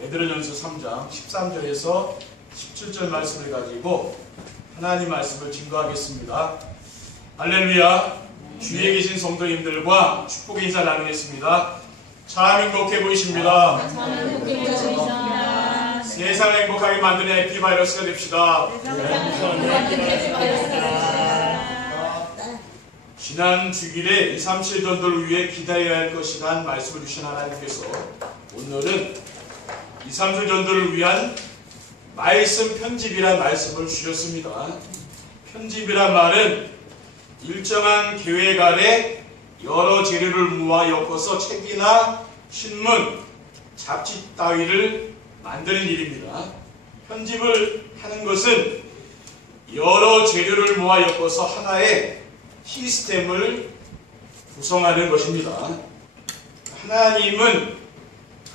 베드로전서 3장 13절에서 17절 말씀을 가지고 하나님 말씀을 증거하겠습니다. 할렐루야. 주위에 계신 성도님들과 축복의 인사 나누겠습니다. 참 행복해 보이십니다. 세상을 행복하게 만드는 해피바이러스가 됩시다. 지난 주일에 237 전도를 위해 기다려야 할 것이란 말씀을 주신 하나님께서 오늘은 237 전도를 위한 말씀 편집이란 말씀을 주셨습니다. 편집이란 말은 일정한 계획 아래 여러 재료를 모아 엮어서 책이나 신문, 잡지 따위를 만드는 일입니다. 편집을 하는 것은 여러 재료를 모아 엮어서 하나의 시스템을 구성하는 것입니다. 하나님은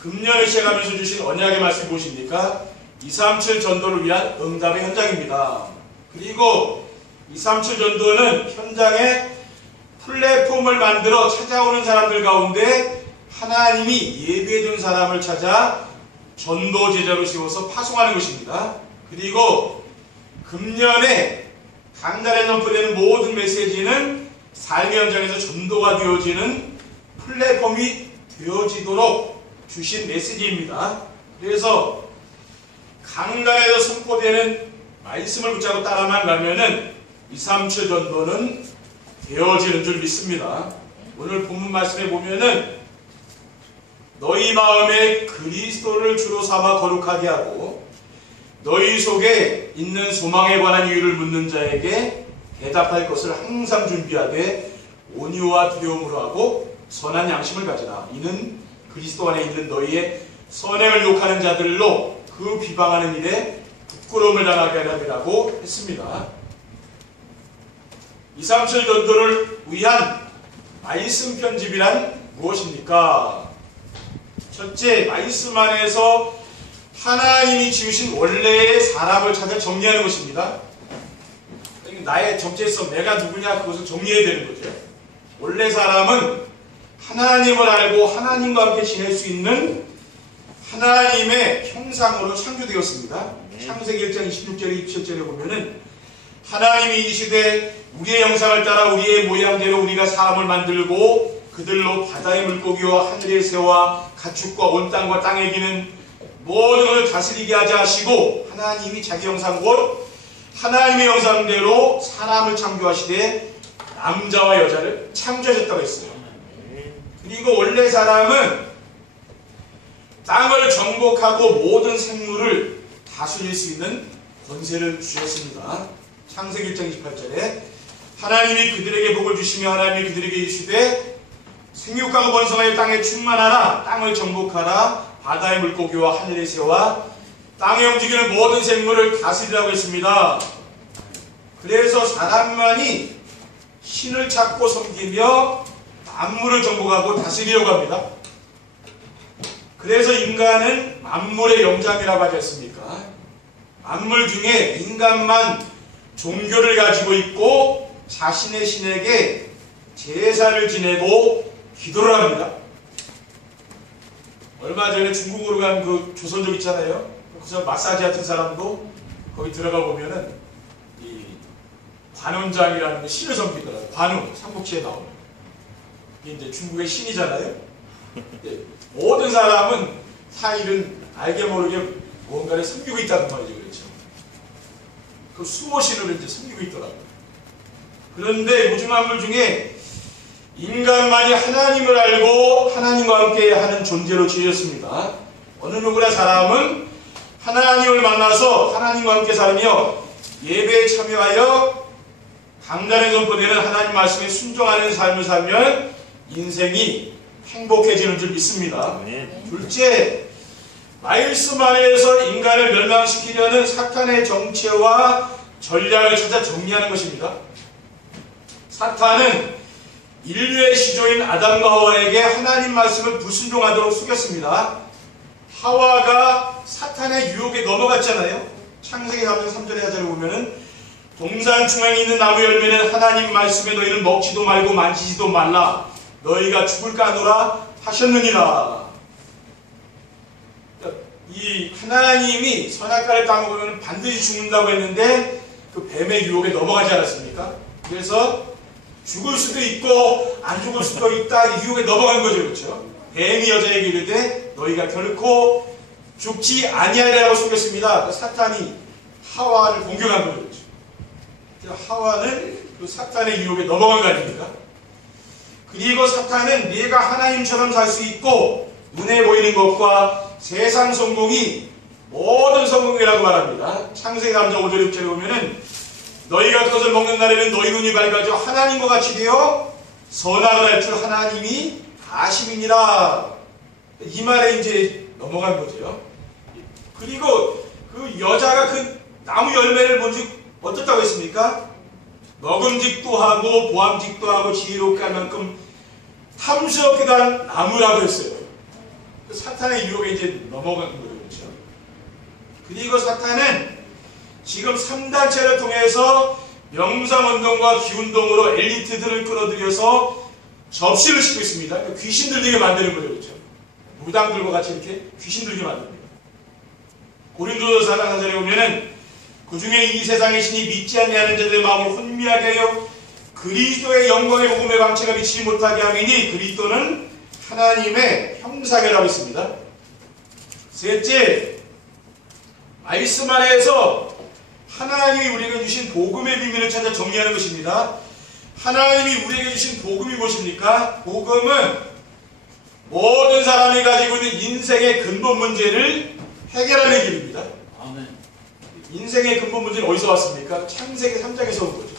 금년을 시작하면서 주신 언약의 말씀 보십니까? 237 전도를 위한 응답의 현장입니다. 그리고 237 전도는 현장에 플랫폼을 만들어 찾아오는 사람들 가운데 하나님이 예배해둔 사람을 찾아 전도 제자로 세워서 파송하는 것입니다. 그리고 금년에 강단에 선포되는 모든 메시지는 삶의 현장에서 전도가 되어지는 플랫폼이 되어지도록 주신 메시지입니다. 그래서 강단에서 선포되는 말씀을 붙잡고 따라만 가면은 237 전도는 되어지는 줄 믿습니다. 오늘 본문 말씀에 보면은 너희 마음에 그리스도를 주로 삼아 거룩하게 하고 너희 속에 있는 소망에 관한 이유를 묻는 자에게 대답할 것을 항상 준비하되 온유와 두려움으로 하고 선한 양심을 가지라. 이는 그리스도 안에 있는 너희의 선행을 욕하는 자들로 그 비방하는 일에 부끄러움을 당하게 하리라고 했습니다. 237 전도를 위한 말씀 편집이란 무엇입니까? 첫째, 말씀 안에서 하나님이 지으신 원래의 사람을 찾아 정리하는 것입니다. 나의 정체성, 내가 누구냐 그것을 정리해야 되는 거죠. 원래 사람은 하나님을 알고 하나님과 함께 지낼 수 있는 하나님의 형상으로 창조되었습니다. 창세기 1장 26절에 27절에 보면은 하나님이 이르시되 우리의 형상을 따라 우리의 모양대로 우리가 사람을 만들고 그들로 바다의 물고기와 하늘의 새와 가축과 온 땅과 땅에 기는 모든 것을 다스리게 하자 하시고 하나님이 자기 형상 곧 하나님의 형상대로 사람을 창조하시되 남자와 여자를 창조하셨다고 했어요. 그리고 원래 사람은 땅을 정복하고 모든 생물을 다스릴 수 있는 권세를 주셨습니다. 창세기 1장 28절에 하나님이 그들에게 복을 주시며 하나님이 그들에게 이르시되 생육하고 번성하여 땅에 충만하라. 땅을 정복하라. 바다의 물고기와 하늘의 새와 땅에 움직이는 모든 생물을 다스리라고 했습니다. 그래서 사람만이 신을 찾고 섬기며 만물을 정복하고 다스리려고 합니다. 그래서 인간은 만물의 영장이라고 하지 않습니까? 만물 중에 인간만 종교를 가지고 있고 자신의 신에게 제사를 지내고 기도를 합니다. 얼마 전에 중국으로 간 그 조선족 있잖아요. 그래서 마사지 같은 사람도 거기 들어가 보면은 이 관원장이라는 게 신을 섬기더라고요. 관운, 삼국지에 나오는. 이게 이제 중국의 신이잖아요. 모든 사람은 사실은 알게 모르게 뭔가를 섬기고 있다는 말이죠. 그렇죠. 그 수호신을 이제 섬기고 있더라고요. 그런데 우주 만물 중에 인간만이 하나님을 알고 하나님과 함께 하는 존재로 지어졌습니다. 어느 누구나 사람은 하나님을 만나서 하나님과 함께 살며 예배에 참여하여 강단에 선포되는 하나님 말씀에 순종하는 삶을 살면 인생이 행복해지는 줄 믿습니다. 둘째, 말씀 안에서 인간을 멸망시키려는 사탄의 정체와 전략을 찾아 정리하는 것입니다. 사탄은 인류의 시조인 아담과 하와에게 하나님 말씀을 불순종하도록 속였습니다. 하와가 사탄의 유혹에 넘어갔잖아요. 창세기 3장 3절에 하자를 보면은 동산 중앙에 있는 나무 열매는 하나님 말씀에 너희는 먹지도 말고 만지지도 말라. 너희가 죽을까 하노라 하셨느니라. 이 하나님이 선악과를 따먹으면 반드시 죽는다고 했는데 그 뱀의 유혹에 넘어가지 않았습니까? 그래서 죽을 수도 있고 안 죽을 수도 있다, 이 유혹에 넘어간 거죠. 그렇죠? 뱀이 여자에게 이르되 너희가 결코 죽지 아니하리라고 속였습니다. 사탄이 하와를 공격한 거죠. 그렇죠? 하와는 그 사탄의 유혹에 넘어간 거 아닙니까? 그리고 사탄은 네가 하나님처럼 살 수 있고 눈에 보이는 것과 세상 성공이 모든 성공이라고 말합니다. 창세기 3장 5절 6절에 보면은 너희가 그것을 먹는 날에는 너희 눈이 밝아져 하나님과 같이 되어 선악을 알 줄 하나님이 아심이니라. 이 말에 이제 넘어간 거죠. 그리고 그 여자가 그 나무 열매를 본즉 어떻다고 했습니까? 먹음직도 하고 보암직도 하고 지혜롭게 할 만큼 탐스럽기도 한 나무라고 했어요. 그 사탄의 유혹에 이제 넘어간 거죠. 그렇죠? 그리고 사탄은 지금 3단체를 통해서 명상운동과 기운동으로 엘리트들을 끌어들여서 접시를 싣고 있습니다. 그러니까 귀신 들리게 만드는 거죠. 그렇죠? 무당들과 같이 이렇게 귀신 들리게 만듭니다. 고린도서 4장 4절에 보면은 그 중에 이 세상의 신이 믿지 아니하는 자들의 마음을 혼미하게 하여 그리스도의 영광의 복음의 광채가 비치지 못하게 하미니 그리스도는 하나님의 형상이라고 있습니다. 셋째, 말씀 안에서 하나님이 우리에게 주신 복음의 비밀을 찾아 정리하는 것입니다. 하나님이 우리에게 주신 복음이 무엇입니까? 복음은 모든 사람이 가지고 있는 인생의 근본 문제를 해결하는 길입니다. 아멘. 인생의 근본 문제는 어디서 왔습니까? 창세기 3장에서 온 거죠.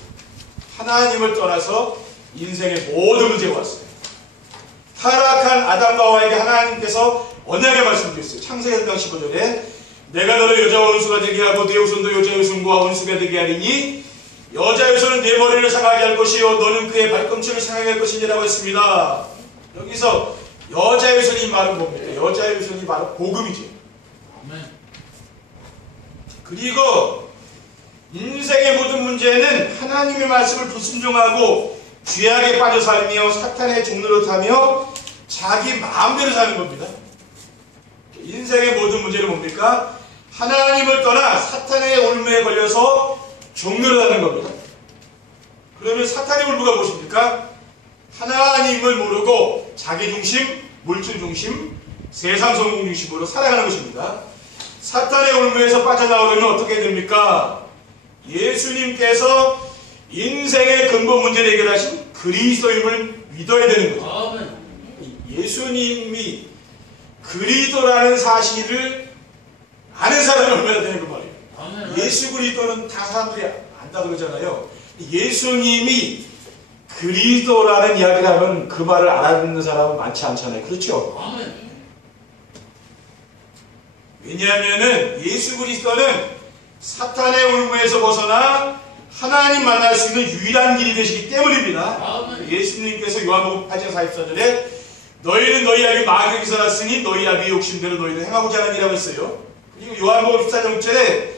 하나님을 떠나서 인생의 모든 문제가 왔어요. 타락한 아담과 하와에게 하나님께서 언약의 말씀드렸어요. 창세기 3장 15절에 내가 너를 여자와 원수가 되게 하고 네 후손도 여자의 후손과 원수가 되게 하리니 여자의 후손은 네 머리를 상하게 할 것이요 너는 그의 발꿈치를 상하게 할 것이니라고 했습니다. 여기서 여자의 후손이 말은 뭡니까? 여자의 후손이 바로 복음이죠. 아멘. 그리고 인생의 모든 문제는 하나님의 말씀을 불순종하고 죄악에 빠져 살며 사탄의 종로를 타며 자기 마음대로 사는 겁니다. 인생의 모든 문제는 뭡니까? 하나님을 떠나 사탄의 올무에 걸려서 종로를 하는 겁니다. 그러면 사탄의 올무가 무엇입니까? 하나님을 모르고 자기 중심, 물질 중심, 세상 성공 중심으로 살아가는 것입니다. 사탄의 올무에서 빠져나오려면 어떻게 됩니까? 예수님께서 인생의 근본 문제를 해결하신 그리스도임을 믿어야 되는 거죠. 아멘. 예수님이 그리스도라는 사실을 아는 사람이 얼마나 되는 그 말이에요. 아멘. 예수 그리스도는 다 사람들이 안다 그러잖아요. 예수님이 그리스도라는 이야기를 하면 그 말을 알아듣는 사람은 많지 않잖아요. 그렇죠? 아멘. 왜냐하면은 예수 그리스도는 사탄의 올무에서 벗어나 하나님 만날 수 있는 유일한 길이 되시기 때문입니다. 아멘. 예수님께서 요한복음 8장 44절에 너희는 너희 아비 마귀에게서 났으니 너희 아비의 욕심대로 너희는 행하고자 하는 이라고 했어요. 그리고 요한복음 14장 6절에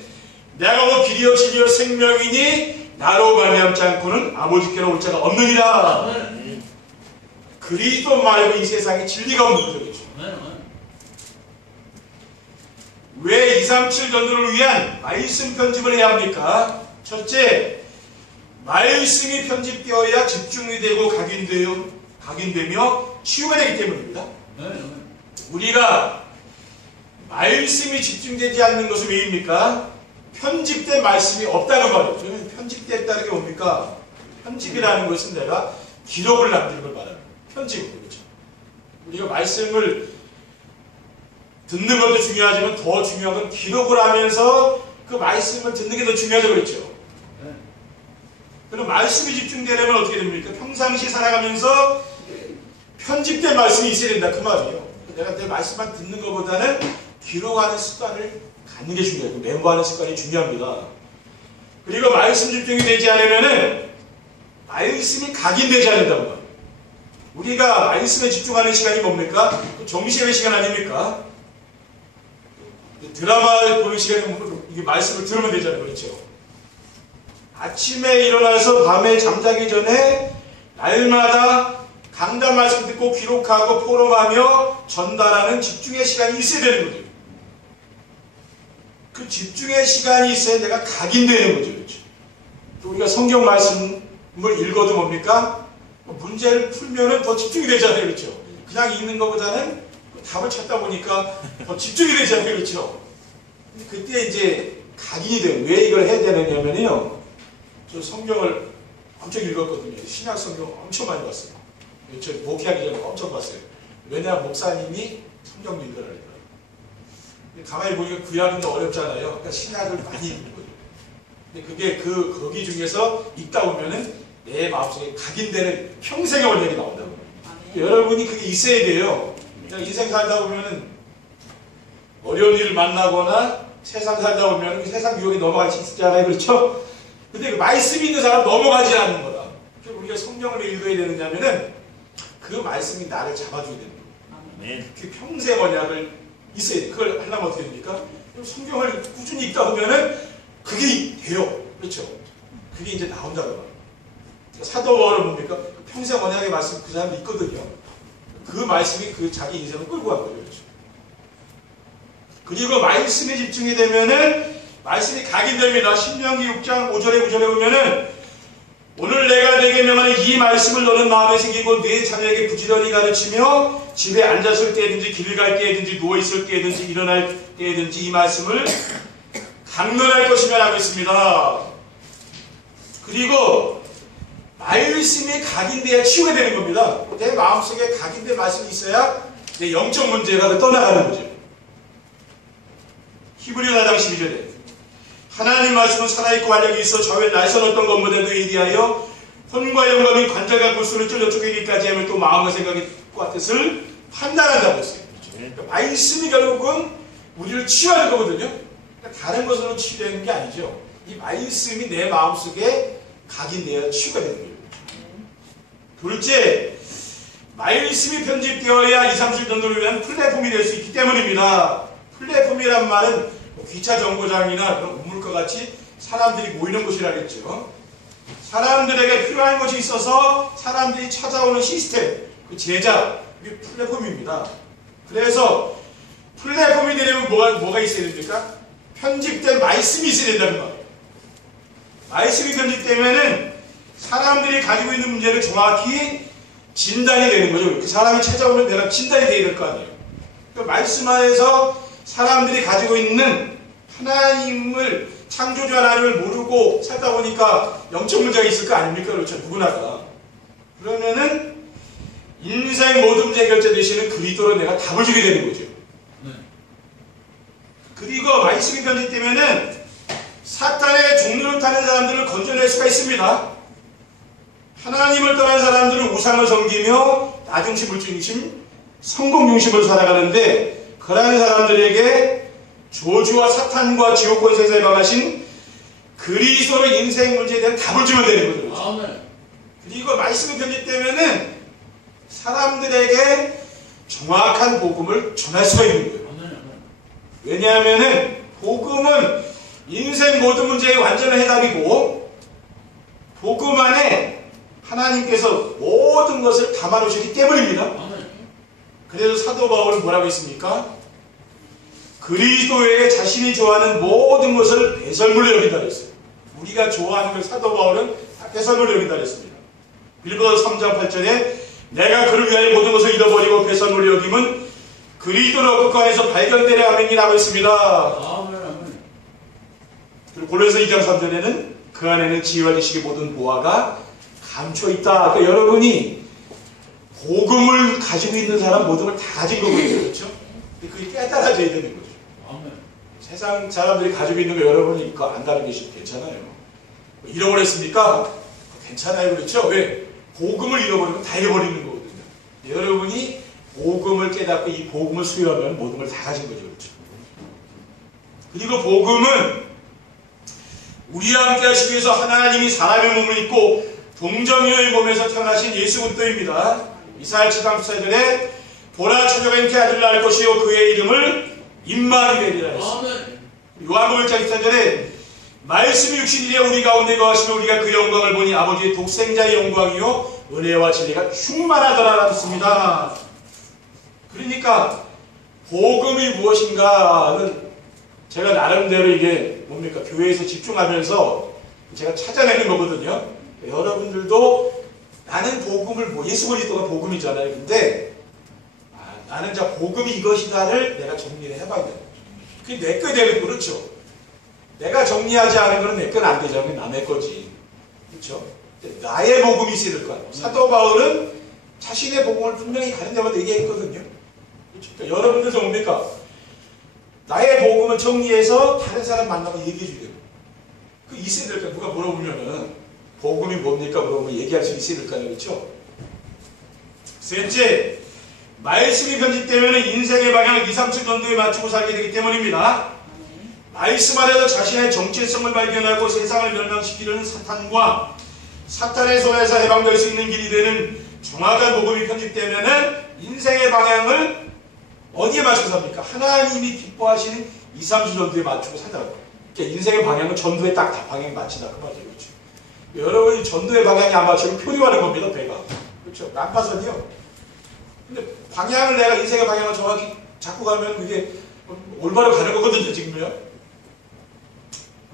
내가 곧 길이요 진리요 생명이니 나로 말미암지 않고는 아버지께로 올 자가 없느니라. 아멘. 그리스도 말고 이 세상에 진리가 없는 거죠. 그렇죠? 아멘. 왜 237 전도를 위한 말씀 편집을 해야 합니까? 첫째, 말씀이 편집되어야 집중이 되고 각인되며 치유가 되기 때문입니다. 아멘. 우리가 말씀이 집중되지 않는 것은 왜입니까? 편집된 말씀이 없다는 말이에요. 저는 편집됐다는 게 뭡니까? 편집이라는 것은 내가 기록을 남기는 걸 말하는 거예요. 편집. 그렇죠? 우리가 말씀을 듣는 것도 중요하지만 더 중요한 건 기록을 하면서 그 말씀을 듣는 게 더 중요하죠. 그렇죠? 그럼 말씀이 집중되려면 어떻게 됩니까? 평상시 살아가면서 편집된 말씀이 있어야 된다. 그 말이에요. 내가 내 말씀만 듣는 것보다는 기록하는 습관을 갖는 게 중요해요. 메모하는 습관이 중요합니다. 그리고 말씀 집중이 되지 않으면은 말씀이 각인되지 않는다고 말이에요. 우리가 말씀에 집중하는 시간이 뭡니까? 정시의 시간 아닙니까? 드라마를 보는 시간에 이게 말씀을 들으면 되잖아요. 그렇죠? 아침에 일어나서 밤에 잠자기 전에 날마다 강단 말씀 듣고 기록하고 포럼하며 전달하는 집중의 시간이 있어야 되는 거죠. 그 집중의 시간이 있어야 내가 각인되는 거죠. 그렇죠? 또 우리가 성경 말씀을 읽어도 뭡니까? 문제를 풀면은 더 집중이 되잖아요. 그렇죠? 그냥 읽는 것보다는 답을 찾다 보니까 더 집중이 되잖아요. 그렇죠? 그때 이제 각인이 돼요. 왜 이걸 해야 되느냐면요. 저 성경을 엄청 읽었거든요. 신약 성경 엄청 많이 봤어요. 저 목회하기 전에 엄청 봤어요. 왜냐하면 목사님이 성경 읽으라니까. 가만히 보니까 구약은 어렵잖아요. 그러니까 신약을 많이 읽는 거죠. 근데 그게 거기 중에서 읽다 보면은 내 마음속에 각인되는 평생의 원력이 나온다고. 여러분이 그게 있어야 돼요. 그냥 인생 살다 보면은 어려운 일을 만나거나 세상 살다 보면 세상 유혹에 넘어갈 수 있잖아요. 그렇죠? 근데 그 말씀이 있는 사람 넘어가지 않는 거다. 그러니까 우리가 성경을 왜 읽어야 되느냐면은 그 말씀이 나를 잡아줘야 되는 거예요. 그 평생 언약을 있어야 돼. 그걸 하려면 어떻게 됩니까? 성경을 꾸준히 읽다 보면은 그게 돼요. 그렇죠? 그게 이제 나온다고 말이에요. 사도 바울은 뭡니까? 평생 언약의 말씀 그 사람이 있거든요. 그 말씀이 그 자기 인생을 끌고 간 거죠. 그렇죠? 그리고 말씀에 집중이 되면은 말씀이 각인됩니다. 신명기 6장 5절에 9절에 보면은 오늘 내가 내게 명하는 이 말씀을 너는 마음에 새기고 네 자녀에게 부지런히 가르치며 집에 앉았을 때든지 길을 갈 때든지 누워있을 때든지 일어날 때든지 이 말씀을 강론할 것이면 하겠습니다. 그리고 말씀이 각인돼야 치유가 되는 겁니다. 내 마음속에 각인된 말씀이 있어야 내 영적 문제가 떠나가는 거죠. 히브리 4장 12절에 하나님 말씀은 살아있고 활력이 있어 좌우에 날선 어떤 것보다도 예리하여 혼과 영감이 관절과 골수를 찔러 쪼개기까지 하면 또 마음과 생각과 뜻을 판단한다고 했어요. 그러니까 말씀이 결국은 우리를 치유하는 거거든요. 그러니까 다른 것으로 치유되는 게 아니죠. 이 말씀이 내 마음속에 각인되어야 치유가 되는 거예요. 둘째, 말씀이 편집되어야 2, 30 정도를 위한 플랫폼이 될 수 있기 때문입니다. 플랫폼이란 말은 기차 정거장이나 그런 우물과 같이 사람들이 모이는 곳이라겠죠. 사람들에게 필요한 것이 있어서 사람들이 찾아오는 시스템, 그 제작, 이게 플랫폼입니다. 그래서 플랫폼이 되려면 뭐가 있어야 됩니까? 편집된 말씀이 있어야 된다는 말이에요. 말씀이 편집되면은 사람들이 가지고 있는 문제를 정확히 진단이 되는 거죠. 그 사람이 찾아오면 내가 진단이 돼야 될 거 아니에요. 그 말씀 안에서 사람들이 가지고 있는 하나님을 창조주 하나님을 모르고 살다 보니까 영적 문제가 있을 거 아닙니까? 그렇죠. 누구나가. 그러면은 인생 모든 문제 해결자 되시는 그리스도로 내가 답을 주게 되는 거죠. 그리고 말씀이 편집되면은 사탄의 종로를 타는 사람들을 건져낼 수가 있습니다. 하나님을 떠난 사람들은 우상을 섬기며 나중심, 물중심, 성공중심으로 살아가는데 그러한 사람들에게 저주와 사탄과 지옥 권세에 강하신 그리스도로 인생 문제에 대한 답을 주면 되는 거죠. 아멘. 그리고 말씀이 편집되면은 사람들에게 정확한 복음을 전할 수가 있는 거예요. 아멘. 왜냐하면은 복음은 인생 모든 문제의 완전한 해답이고 복음 안에 하나님께서 모든 것을 담아놓으셨기 때문입니다. 아멘. 그래서 사도 바울은 뭐라고 했습니까? 그리스도에 자신이 좋아하는 모든 것을 배설물로 여긴다 그랬어요. 우리가 좋아하는 걸 사도 바울은 다 배설물로 여긴다 그랬습니다. 빌보서 3장 8절에 내가 그를 위하여 모든 것을 잃어버리고 배설물로 여김은 그리스도로 그 안에서 발견되려 함이라고 했습니다. 아멘. 그리고 골로새 2장 3절에는 그 안에는 지혜와 지식의 모든 보화가 감춰있다. 그러니까 여러분이 복음을 가지고 있는 사람 모든 걸 다 가진 거거든요. 그렇죠? 근데 그게 깨달아져야 되는 거죠. 아멘. 세상 사람들이 가지고 있는 거 여러분이 그거 안다는 게 괜찮아요. 잃어버렸습니까? 괜찮아요. 그렇죠? 왜? 복음을 잃어버리면 다 잃어버리는 거거든요. 여러분이 복음을 깨닫고 이 복음을 수여하면 모든 걸 다 가진 거죠. 그렇죠? 그리고 복음은 우리와 함께 하시기 위해서 하나님이 사람의 몸을 입고 동정녀의 몸에서 태어나신 예수 그리스도입니다. 이사야 7장 14절에 보라 처녀가 잉태 아들을 낳을 것이요 그의 이름을 임마누엘이라 했습니다. 요한복음 1장 14절에 말씀이 육신이되어 우리 가운데 거하시며 우리가 그 영광을 보니 아버지의 독생자의 영광이요 은혜와 진리가 충만하더라 했습니다. 그러니까 복음이 무엇인가는 제가 나름대로 이게 뭡니까? 교회에서 집중하면서 제가 찾아내는 거거든요. 여러분들도 나는 복음을 예수 그리스도가 복음이잖아요. 근데 나는 자 복음이 이것이다를 내가 정리를 해봐야 돼요. 그게 내 거 되는 그렇죠. 내가 정리하지 않은 거는 내 건 안 되잖아요. 그게 남의 거지. 그렇죠? 나의 복음이 있어야 될 거 아니에요. 사도 바울은 자신의 복음을 분명히 다른 데마다 얘기했거든요. 그렇죠? 그러니까 여러분들도 뭡니까? 나의 복음을 정리해서 다른 사람 만나고 얘기해 줘야 돼요. 그 있어야 될까? 누가 물어보면은 복음이 뭡니까? 물어보면 얘기할 수 있어야 될까요? 그렇죠? 셋째, 말씀이 편집되면 인생의 방향을 2, 3층 전도에 맞추고 살게 되기 때문입니다. 말씀 안에서 자신의 정체성을 발견하고 세상을 멸망시키려는 사탄과 사탄의 손에서 해방될 수 있는 길이 되는 정확한 복음이 편집되면 인생의 방향을 어디에 맞춰서 삽니까? 하나님이 기뻐하시는 2, 3주 전도에 맞추고 살더라고요. 그러니까 인생의 방향은 전도에 딱 방향에 맞춘다. 그 말이에요. 그렇죠? 여러분이 전도의 방향이 안 맞추면 표류하는 겁니다. 배가. 그렇죠? 난파선이요. 근데 방향을 내가 인생의 방향을 정확히 잡고 가면 그게 올바로 가는 거거든요. 지금요.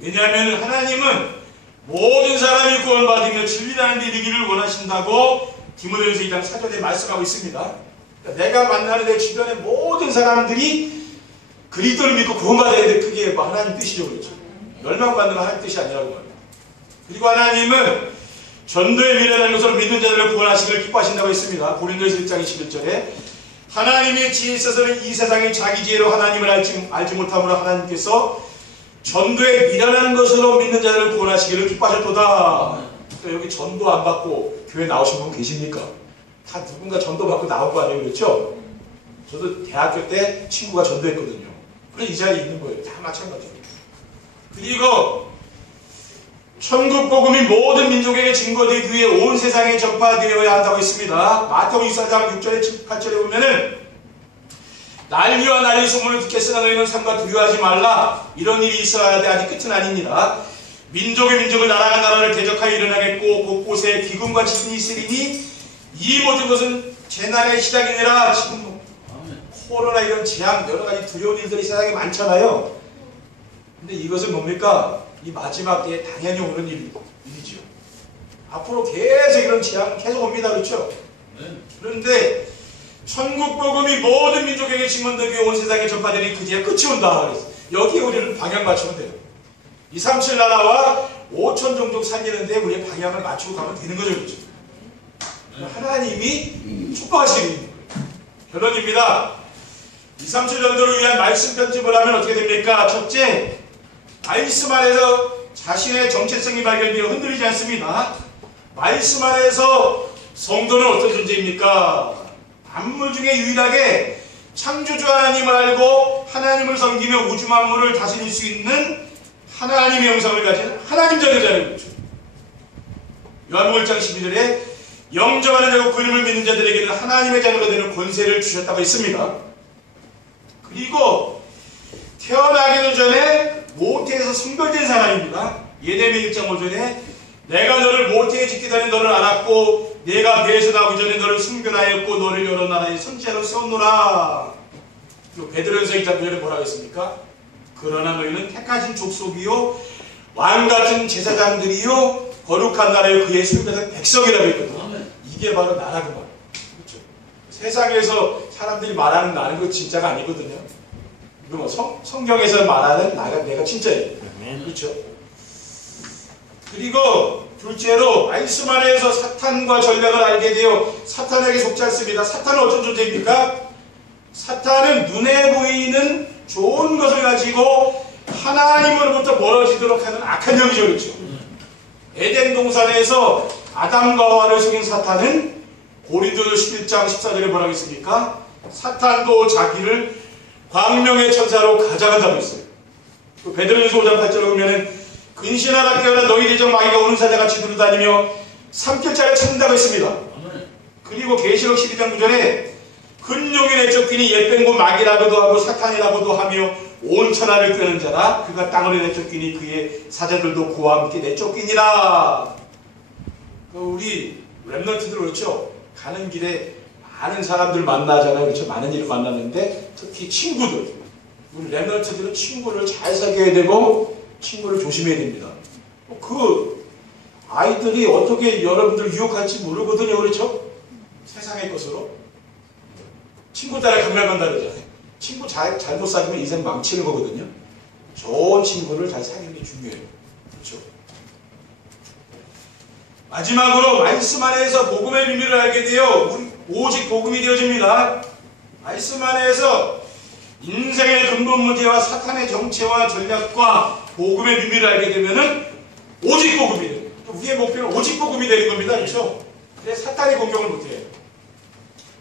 왜냐하면 하나님은 모든 사람이 구원받으며 진리라는 데 이르기를 원하신다고 디모데후서 2장 4절에 말씀하고 있습니다. 그러니까 내가 만나는 내 주변의 모든 사람들이 그리스도를 믿고 구원받아야 되는데 그게 뭐 하나님 뜻이죠. 그렇죠? 멸망받는 건 하나님 뜻이 아니라고 말합니다. 그리고 하나님은 전도에 미련한 것으로 믿는 자들을 구원하시기를 기뻐하신다고 했습니다. 고린도서 1장 21절에 하나님의 지혜에 있어서는 이 세상이 자기 지혜로 하나님을 알지 못함으로 하나님께서 전도에 미련한 것으로 믿는 자들을 구원하시기를 기뻐하셨도다. 그러니까 여기 전도 안 받고 교회 나오신 분 계십니까? 다 누군가 전도 받고 나온 거 아니에요? 그렇죠? 저도 대학교 때 친구가 전도했거든요. 그래서 이 자리에 있는 거예요. 다 마찬가지로. 그리고 천국 복음이 모든 민족에게 증거되기 위해 온 세상에 전파되어야 한다고 했습니다. 마태복음 24장 6절에 8절에 보면은 난리와 난리 소문을 듣겠으나 너희는 삼가 두려워하지 말라. 이런 일이 있어야 돼. 아직 끝은 아닙니다. 민족의 민족을 나라가 나라를 대적하여 일어나겠고 곳곳에 기근과 지진이 있으리니 이 모든 것은 재난의 시작이니라. 지금 코로나 이런 재앙 여러 가지 두려운 일들이 세상에 많잖아요. 근데 이것은 뭡니까? 이 마지막 때에 당연히 오는 일이죠. 앞으로 계속 이런 재앙 계속 옵니다. 그렇죠? 그런데 천국 복음이 모든 민족에게 증언되기 온 세상에 전파되니 그제야 끝이 온다. 그래서 여기에 우리는 방향 맞추면 돼요. 237 나라와 5천 종족 살리는데 우리의 방향을 맞추고 가면 되는 거죠. 그렇죠? 하나님이 축복하시는 거예요. 결론입니다. 237 전도를 위한 말씀 편집을 하면 어떻게 됩니까? 첫째, 말씀 안에서 자신의 정체성이 발견되어 흔들리지 않습니다. 말씀 안에서 성도는 어떤 존재입니까? 만물 중에 유일하게 창조주 하나님을 알고 하나님을 섬기며 우주 만물을 다스릴 수 있는 하나님의 영성을 가진 하나님 자녀잖아요. 그렇죠? 요한복음 1장 12절에 영접하는 자고 그림을 믿는 자들에게는 하나님의 자녀가 되는 권세를 주셨다고 했습니다. 그리고 태어나기도 전에 모태에서 성별된 사람입니다. 예레미야 1장 5절에 내가 너를 모태에 짓기 전에 너를 알았고 내가 배에서 나오기 전에 너를 성별하였고 너를 여러 나라의 선지자로 세웠노라. 그리고 베드로전서 2장 9절에 뭐라고 했습니까? 그러나 너희는 택하신 족속이요 왕같은 제사장들이요 거룩한 나라요 그의 소유자된 백성이라고 했거든요. 이게 바로 나라고 말이에요. 그렇죠? 세상에서 사람들이 말하는 나는 거 진짜가 아니거든요. 이거 뭐 성경에서 말하는 내가 진짜예요. 그렇죠? 그리고 둘째로 말씀 안에서 사탄과 전략을 알게 되어 사탄에게 속지 않습니다. 사탄은 어떤 존재입니까? 사탄은 눈에 보이는 좋은 것을 가지고 하나님으로부터 멀어지도록 하는 악한 영이죠. 그렇죠? 에덴 동산에서 아담과 하와를 속인 사탄은 고린도전서 11장 14절에 뭐라고 했습니까? 사탄도 자기를 광명의 천사로 가져간다고 했어요. 베드로전서 5장 8절에 보면은 근신하다 깨어난 너희 대적 마귀가 오는 사자같이 두루다니며 삼킬자를 찾는다고 했습니다. 그리고 계시록 12장 9절에 큰 용이 내쫓기니 옛뱀고 마귀라고도 하고 사탄이라고도 하며 온 천하를 끄는 자라 그가 땅을 내쫓기니 그의 사자들도 그와 함께 내쫓기니라. 우리 랩런트들 그렇죠? 가는 길에 많은 사람들 만나잖아요. 그렇죠? 많은 일을 만났는데 특히 친구들 우리 랩런트들은 친구를 잘 사귀어야 되고 친구를 조심해야 됩니다. 그 아이들이 어떻게 여러분들 유혹할지 모르거든요. 그렇죠? 세상의 것으로 친구 따라 강남간다 그러잖아요. 친구 잘못 사귀면 인생 망치는 거거든요. 좋은 친구를 잘 사귀는 게 중요해요. 그렇죠? 마지막으로 말씀 안에서 복음의 비밀을 알게 되어 오직 복음이 되어집니다. 말씀 안에서 인생의 근본 문제와 사탄의 정체와 전략과 복음의 비밀을 알게 되면은 오직 복음이 돼요. 우리의 목표는 오직 복음이 되는 겁니다. 그렇죠? 그래 사탄이 공격을 못해요.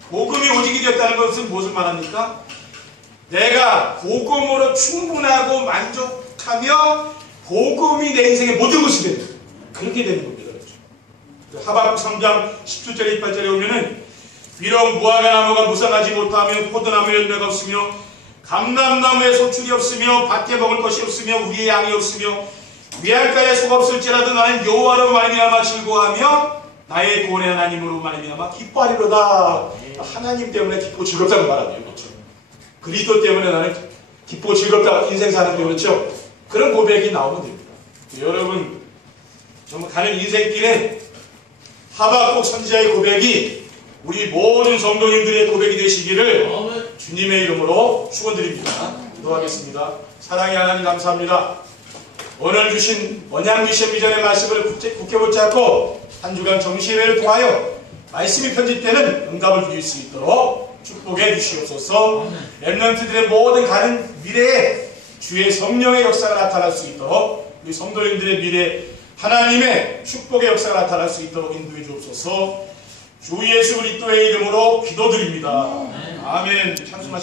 복음이 오직이 되었다는 것은 무엇을 말합니까? 내가 복음으로 충분하고 만족하며 복음이 내 인생의 모든 것이 되는 그렇게 되는 겁니다. 그렇죠? 하박국 3장 10절에 18절에 오면은 비록 무화과 나무가 무성하지 못하며 포도나무 열매가 없으며 감람나무에 소출이 없으며 밭에 먹을 것이 없으며 우리의 양이 없으며 위안가에 소가 없을지라도 나는 여호와로 말미암아 즐거워하며 나의 구원의 하나님으로 말미암아 기뻐하리로다. 하나님 때문에 기쁘고 즐겁다는 말이에요. 그렇죠? 그리스도 때문에 나는 기쁘고 즐겁다. 인생 사는 게 그렇죠? 그런 고백이 나오면 됩니다. 여러분 정말 가는 인생길에 하박국 선지자의 고백이 우리 모든 성도님들의 고백이 되시기를 주님의 이름으로 축원드립니다. 기도하겠습니다. 사랑의 하나님 감사합니다. 오늘 주신 언양 미션 비전의 말씀을 굳게 붙잡고 한 주간 정시회를 통하여 말씀이 편집되는 응답을 드릴 수 있도록 축복해 주시옵소서. 렘넌트들의 모든 가는 미래에 주의 성령의 역사가 나타날 수 있도록 우리 성도님들의 미래에 하나님의 축복의 역사가 나타날 수 있도록 인도해 주옵소서. 주 예수 그리스도의 이름으로 기도드립니다. 아멘. 찬송하십시오.